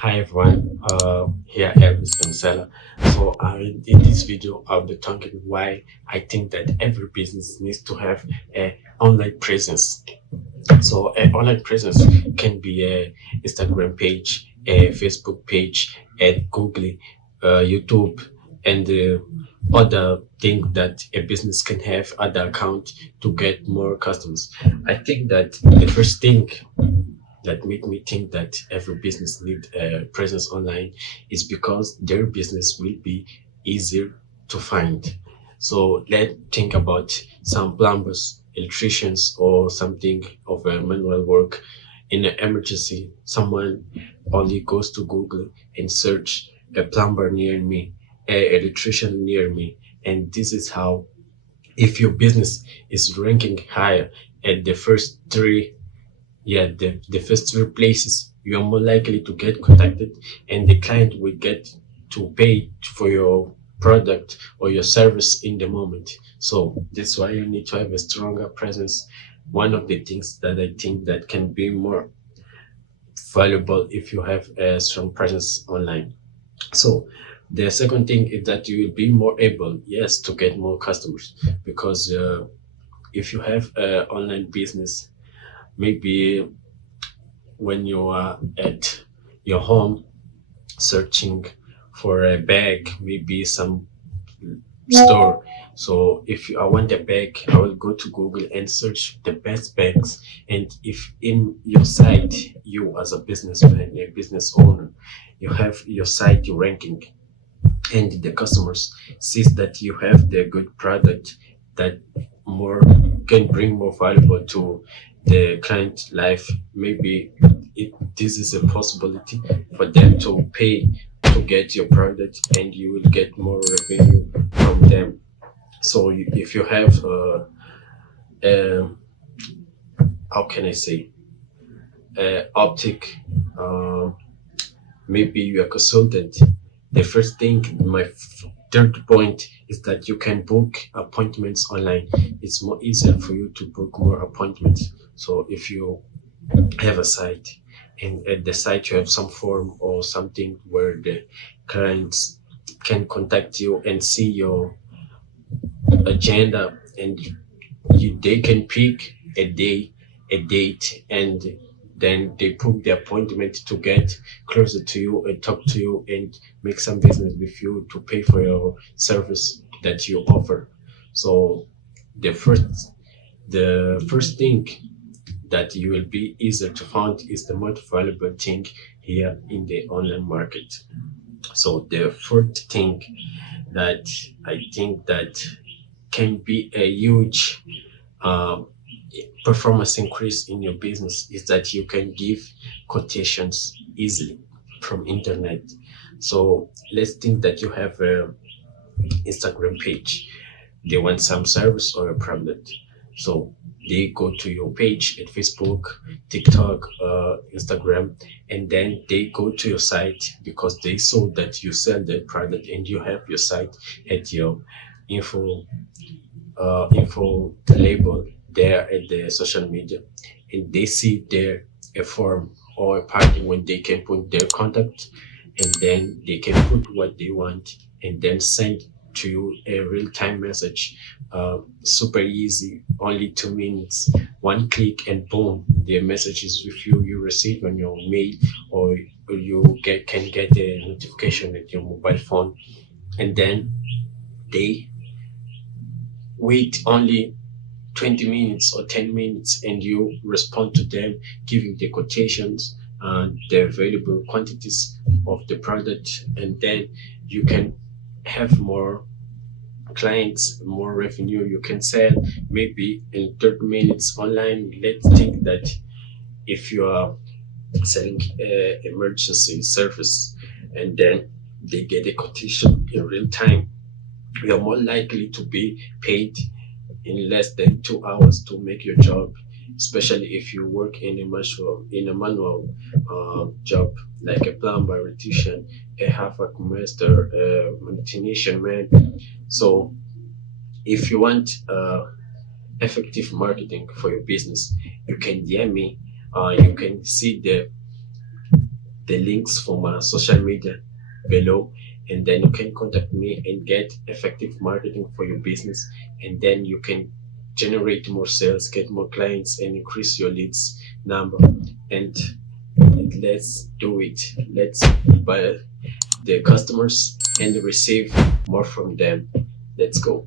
Hi everyone, here Elvis Penicela. In this video, I'll be talking why I think that every business needs to have a online presence. So an online presence can be a Instagram page, a Facebook page, a Google, YouTube, and other thing that a business can have other account to get more customers. I think that the first thing that made me think that every business need a presence online is because their business will be easier to find. So let's think about some plumbers, electricians, or something of a manual work. In an emergency, someone only goes to Google and search a plumber near me, a electrician near me, and this is how, if your business is ranking higher at the first three, the first three places, you are more likely to get contacted, and the client will get to pay for your product or your service in the moment. So that's why you need to have a stronger presence. One of the things that I think that can be more valuable if you have a strong presence online. So the second thing is that you will be more able, yes, to get more customers, because if you have an online business, maybe when you are at your home searching for a bag, maybe some store. So if I want a bag, I will go to Google and search the best bags. And if in your site, you as a businessman, a business owner, you have your site your ranking, and the customers sees that you have the good product that more can bring more valuable to the client life, maybe this is a possibility for them to pay to get your product, and you will get more revenue from them. So if you have uh, how can I say, optic, uh, maybe you're a consultant. The first thing, third point is that you can book appointments online. It's more easier for you to book more appointments. So if you have a site, and at the site you have some form or something where the clients can contact you and see your agenda, and they can pick a day, a date, and then they book the appointment to get closer to you and talk to you and make some business with you to pay for your service that you offer. So the first the first thing that you will be easier to find is the most valuable thing here in the online market. So the fourth thing that I think that can be a huge uh, performance increase in your business is that you can give quotations easily from internet. So let's think that you have a Instagram page. They want some service or a product. So they go to your page at Facebook, TikTok, Instagram, and then they go to your site because they saw that you sell the product and you have your site at your info info label there at the social media, and they see there a form or a part when they can put their contact, and then they can put what they want and then send to you a real-time message, super easy, only 2 minutes, one click, and boom, the message is with you. You receive on your mail, or can get a notification at your mobile phone, and then they wait only 20 minutes or 10 minutes, and you respond to them giving the quotations and the available quantities of the product, and then you can have more clients, more revenue. You can sell maybe in 30 minutes online. Let's think that if you are selling emergency service, and then they get a quotation in real time, you're more likely to be paid in less than 2 hours to make your job, especially if you work in a manual job like a plumber, electrician, a havoc master, a technician man. So if you want effective marketing for your business, you can DM me. You can see the links for my social media below, and then you can contact me and get effective marketing for your business, and then you can generate more sales, get more clients, and increase your leads number. And let's do it. Let's buy the customers and receive more from them. Let's go.